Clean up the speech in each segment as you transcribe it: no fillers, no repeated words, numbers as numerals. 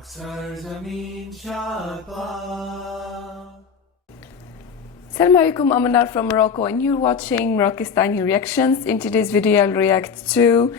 Assalamu alaikum, I'm Anar from Morocco and you're watching Moroccistani Reactions. In today's video I'll react to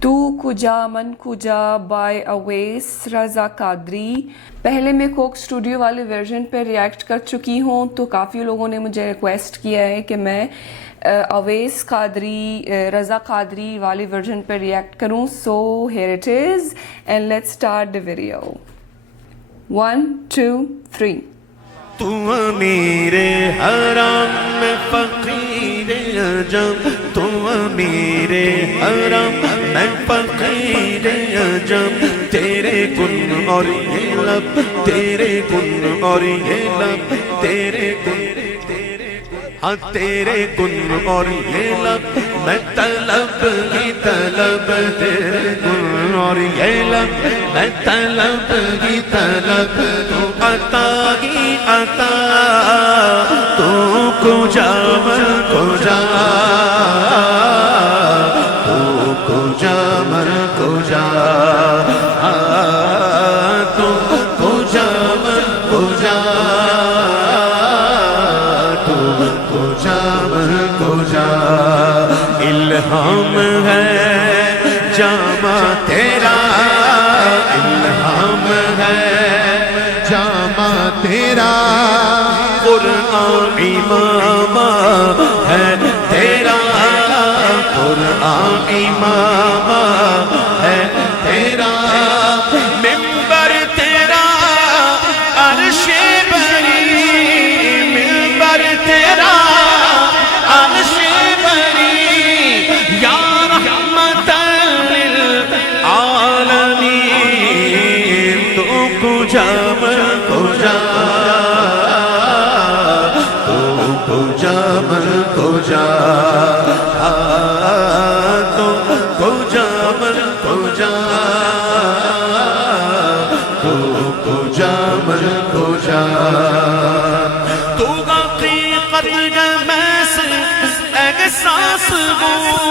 Tu Kuja Man Kuja by Awais Raza Qadri. پہلے میں Coke Studio والے version پہ racket کر چکی ہوں تو کافی لوگوں نے مجھے ریکویسٹ کیا ہے کہ میں اویس قادری رضا قادری والی ورژن پہ ریاکٹ کروں. So here it is and let's start the video. 1 2 3. تو امیر حرم میں فقیر عجم، تو امیر حرم میں فقیر عجم، تیرے کن اور یہ لب، تیرے کن اور یہ لب، تیرے کن ہاں تیرے کن اور یہ لب، میں طلب کی طلب، تیرے کن اور یہ لب، میں طلب کی طلب، تو عطا کی عطا، تو کجا من کجا، تو کجا من کجا، تو کجا من کجا، تو کجا من کجا. الہام ہے جامع تیرا، الہام ہے جامع تیرا، قرآن امام ہے تیرا، قرآن امام ہے تیرا، ممبر تیرا عرش بری، ممبر تیرا عرش بری، یا رحمت للعالمین، تو کجا من کجا، تو کجا من کجا، تو کجا من کجا، تو کجا من کجا. تو حقیقت میں سے احساس ہوں،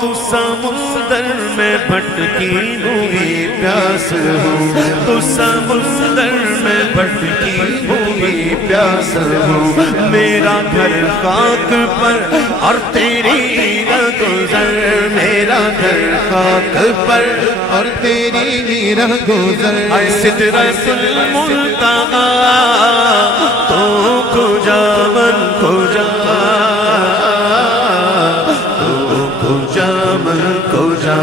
تو سمندر میں بھٹکی ہوئی پیاس ہوں، تو سمندر میں بھٹکی ہوئی پیاس ہوں، میرا گھر خاک پر اور تیری رہگزر، میرا گھر خاک پر اور تیری رہگزر، اے سدرۃ المنتہی، تو کجا من کجا، تو کجا من کجا،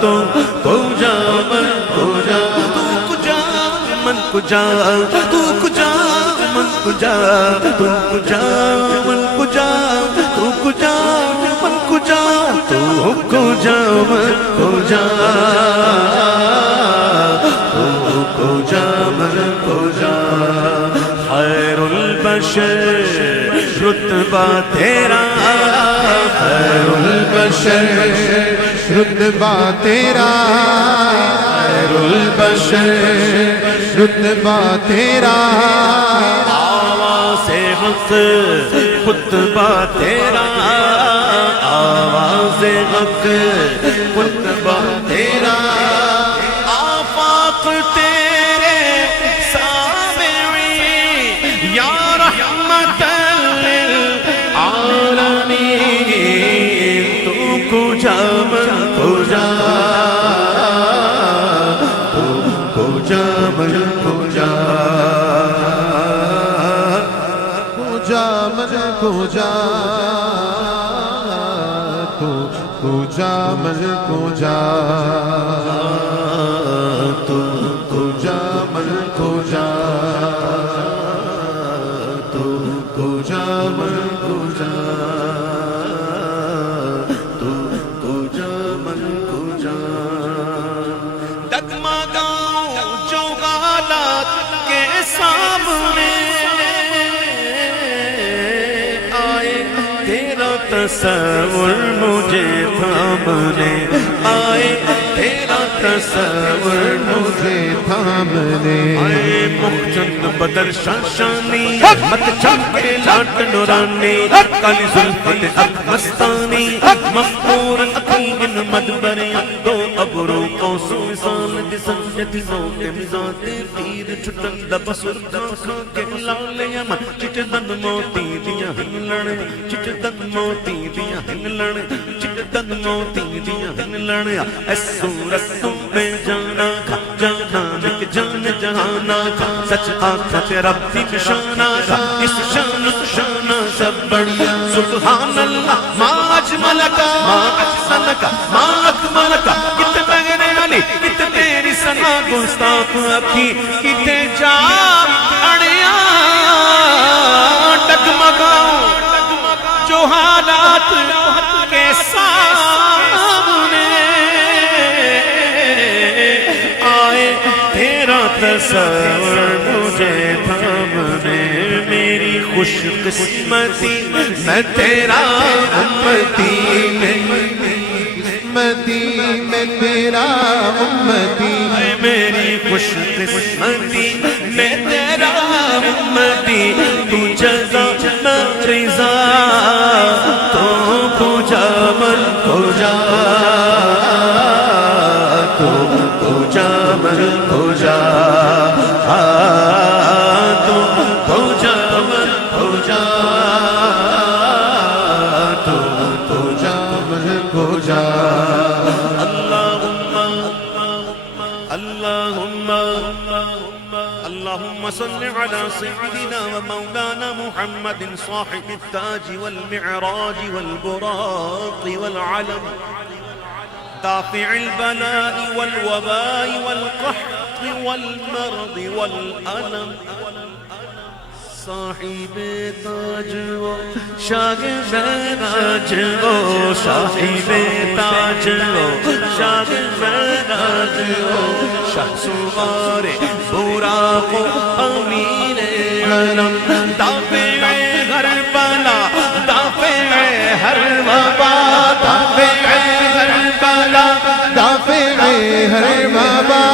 تو کجا من کجا، تو کجا من کجا، تو کجا من کجا، تو کجا من کجا، تو کجا من کجا، تو کجا من کجا، تو کجا من کجا. خیر البشر رتبہ تیرا، خیر البشر رتبہ تیرا، خیر البشر رتبہ تیرا، آواز حق خطبہ تیرا، آواز حق خطبہ تیرا، آفاق تیرے سامعی، یا رحمت للعالمین، تو کجا من کجا، تو کجا من کجا، کجا من کجا، تو کجا من کجا، تو کجا من کجا، تو کجا من کجا، تو کجا من کجا. ڈگمگاؤں جو حالات کے سامنے آئے، تیرا تصور مجھے تھامنے آئے، تیرا تصور مجھے تھامنے آئے مخچند بدر شاشانی مت چمکے لاٹ نورانی کالی زلفت اک مستانی مخمور اقین مدبر دو ابرو قوسو مثال دسنجت زوت مزات تیر چھٹن دبسر دکھا کے لال یمن چٹ دن موتی دیا ہنلن چٹ دن موتی دیا ہنلن چٹ دن موتی دیا ہنلن ایسو رسو میں جانا کھا جانا مک جان جہانا کھا سچ آنکھا تیرا بھی نشانہ کھا اس شان شانہ سب بڑھیا سبحان اللہ ما اجملکا ما احسنکا ما اکملکا کت مغنے علی کت تیری سنا گستاخ اکھی کتے جا اڑیا ڈگمگاؤں جو حالات کے سامنے آئے تیرا تصور مجھے تھامنے میری خوش قسمتی میں تیرا امتی میں تیرا امتی اے میری خوش قسمتی میں تیرا امتی تو جزا نہ رضا تو کجا من کجا تو کجا من کجا تو کجا من کجا تو کجا من کجا اللهم صل على سيدنا ومولانا محمد صاحب التاج والمعراج والبراق والعلم دافع البلاء والوباء والقحط والمرض والألم صاحب تاج و شاہ معراج و صاحب تاج و شاہ معراج و شاہ سوار براق و امین علم دافع ہر بلا دافع ہر وبا دافع ہر بلا دافع ہر وبا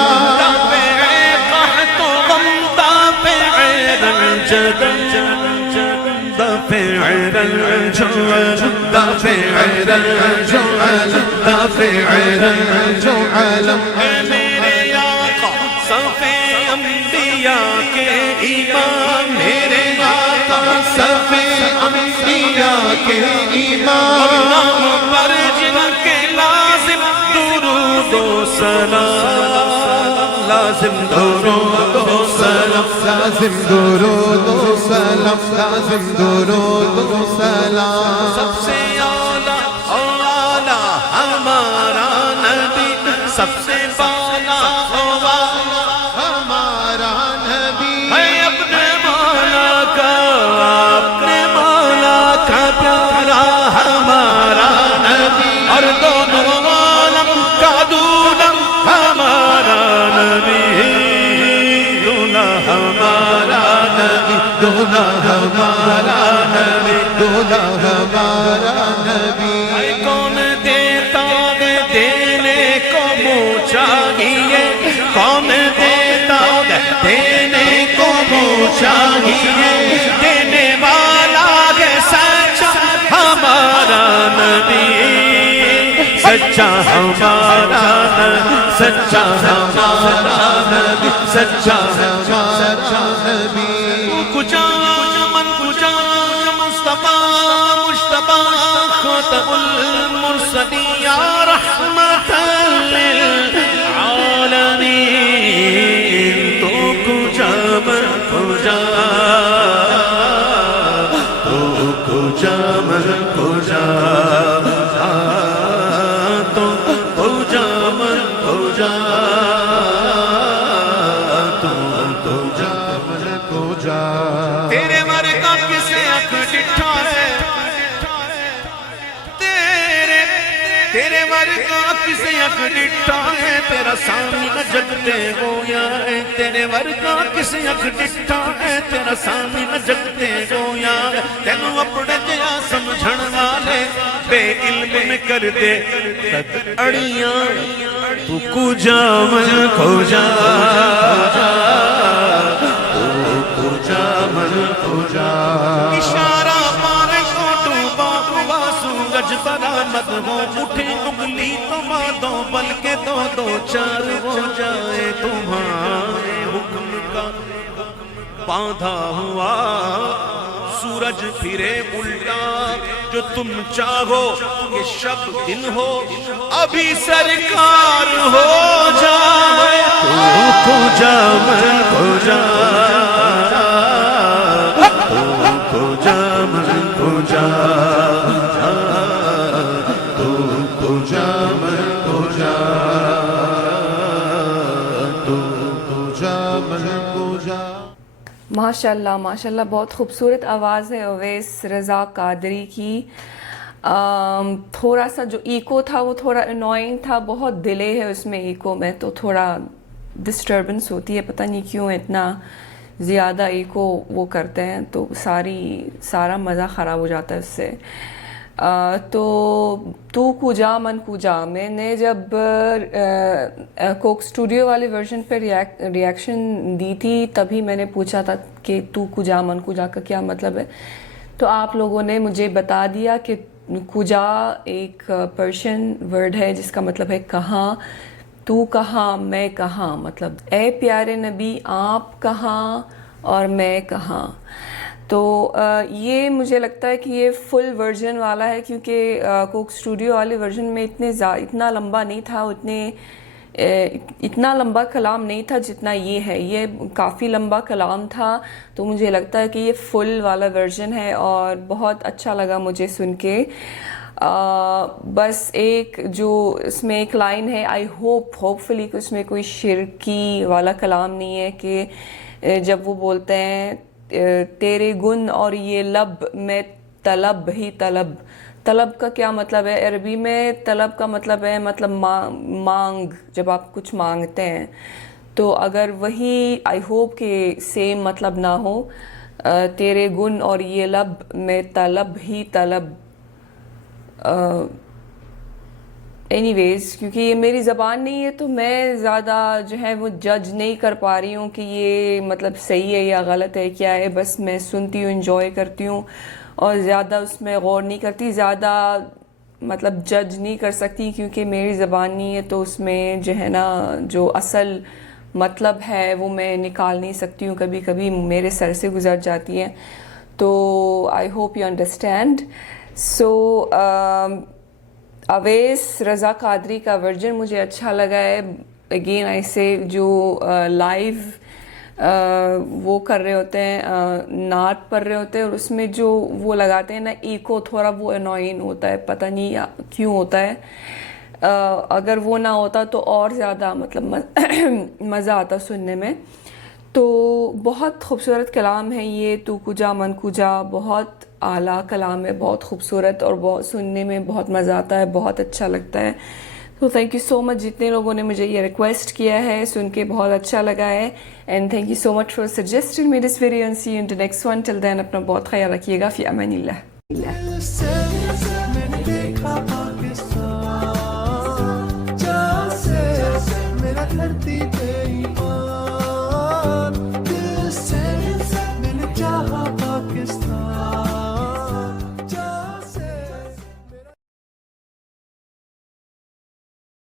دافع الجوال دافع الجوال دافع الجوال اے میرے آقا صف انبیاء کے امام میرے آقا صف انبیاء کے امام نام پر جن کے لازم درود و سلام لازم درود و سلام لازم درود و سلام لازم درود و سلام سب سے اعلیٰ اعلیٰ ہمارا نبی سب سے بالا اعلیٰ ہمارا نبی ہے اپنے مولا کا پیارا ہمارا نبی اور دونوں عالم کا دولم ہمارا نبی دولہ ہمارا نبی دولہ ہمارا نبی دولہ ہمارا نبی اے کون دیتا ہے دینے کو منہ چاہیے کون دیتا ہے دینے کو منہ چاہیے دینے والا ہے سچا ہمارا نبی سچا ہمارا نبی سچا ہمارا نبی سچا ہمارا نبی کجا من کجا مصطفیٰ مجتبی خاتم المرسلین یا رحمت للعالمین تو کجا من کجا تو کجا من کجا تو کجا من کجا تو کجا من کو جا تیرے مر کا کسے اکھ ڈٹھا ہے تیرے مر کا کسے اکھ ڈٹھا ہے تیرا سامنے جگتے ہویا ہے تیرے مر کا کسے اکھ ڈٹھا ہے تیرا سامنے جگتے ہویا ہے تینوں اپنے جیا سمجھن والے بے علم نے کر دے تد اڑیاں تو کجا من کجا تو کجا من کجا اشارہ پانے کو ڈوبا ہوا سورج برآمد ہو اٹھے انگلی تمہادوں بلکہ دو دو چار ہو جائے تمہارے حکم کا باندھا ہوا سورج پھرے الٹا جو تم چاہو کہ شب دن ہو ابھی سرکار ہو جائے تو کجا من کجا تو کجا من کجا تو کجا من کجا تو کجا من کجا ماشاءاللہ ماشاءاللہ بہت خوبصورت آواز ہے اویس رضا قادری کی. تھوڑا سا جو ایکو تھا وہ تھوڑا انوائنگ تھا, بہت ڈیلے ہے اس میں ایکو میں, تو تھوڑا ڈسٹربنس ہوتی ہے, پتہ نہیں کیوں اتنا زیادہ ایکو وہ کرتے ہیں, تو سارا مزہ خراب ہو جاتا ہے اس سے. تو کجا من کجا میں نے جب کوک اسٹوڈیو والے ورژن پہ ریاکشن دی تھی تبھی میں نے پوچھا تھا کہ تو کجا من کجا کا کیا مطلب ہے, تو آپ لوگوں نے مجھے بتا دیا کہ کجا ایک پرشین ورڈ ہے جس کا مطلب ہے کہاں. تو کہاں میں کہاں, مطلب اے پیارے نبی آپ کہاں اور میں کہاں. تو یہ مجھے لگتا ہے کہ یہ فل ورژن والا ہے, کیونکہ کوک اسٹوڈیو والے ورژن میں اتنا لمبا نہیں تھا, اتنا لمبا کلام نہیں تھا جتنا یہ ہے. یہ کافی لمبا کلام تھا, تو مجھے لگتا ہے کہ یہ فل والا ورژن ہے اور بہت اچھا لگا مجھے سن کے. بس ایک جو اس میں ایک لائن ہے, آئی ہوپ فلی کہ اس میں کوئی شرکی والا کلام نہیں ہے, کہ جب وہ بولتے ہیں تیرے گن اور یہ لب میں طلب ہی طلب. طلب کا کیا مطلب ہے عربی میں؟ طلب کا مطلب ہے مطلب مانگ, جب آپ کچھ مانگتے ہیں. تو اگر وہی آئی ہوپ کہ سیم مطلب نہ ہو, تیرے گن اور یہ لب میں طلب ہی طلب. اینی ویز, کیونکہ یہ میری زبان نہیں ہے تو میں زیادہ جو ہے وہ جج نہیں کر پا رہی ہوں کہ یہ مطلب صحیح ہے یا غلط ہے کیا ہے. بس میں سنتی ہوں, انجوائے کرتی ہوں اور زیادہ اس میں غور نہیں کرتی, زیادہ مطلب جج نہیں کر سکتی کیونکہ میری زبان نہیں ہے, تو اس میں جو ہے نا جو اصل مطلب ہے وہ میں نکال نہیں سکتی ہوں, کبھی کبھی میرے سر سے گزر جاتی ہے. تو آئی ہوپ یو انڈرسٹینڈ. سو اویس رضا قادری کا ورژن مجھے اچھا لگا ہے. اگین ایسے جو لائیو وہ کر رہے ہوتے ہیں, نعت پڑھ رہے ہوتے ہیں, اور اس میں جو وہ لگاتے ہیں نا ایکو, تھوڑا وہ انوائنگ ہوتا ہے, پتہ نہیں کیوں ہوتا ہے. اگر وہ نہ ہوتا تو اور زیادہ مطلب مزہ آتا سننے میں. تو بہت خوبصورت کلام ہے یہ تو کجا من کجا, بہت اعلیٰ کلام ہے, بہت خوبصورت, اور بہت سننے میں بہت مزہ آتا ہے, بہت اچھا لگتا ہے. تو تھینک یو سو مچ جتنے لوگوں نے مجھے یہ ریکویسٹ کیا ہے, سن کے بہت اچھا لگا ہے. And thank you so much for suggesting me this video, and see you in the next one. Till then اپنا بہت خیال رکھیے گا. فی امان اللہ.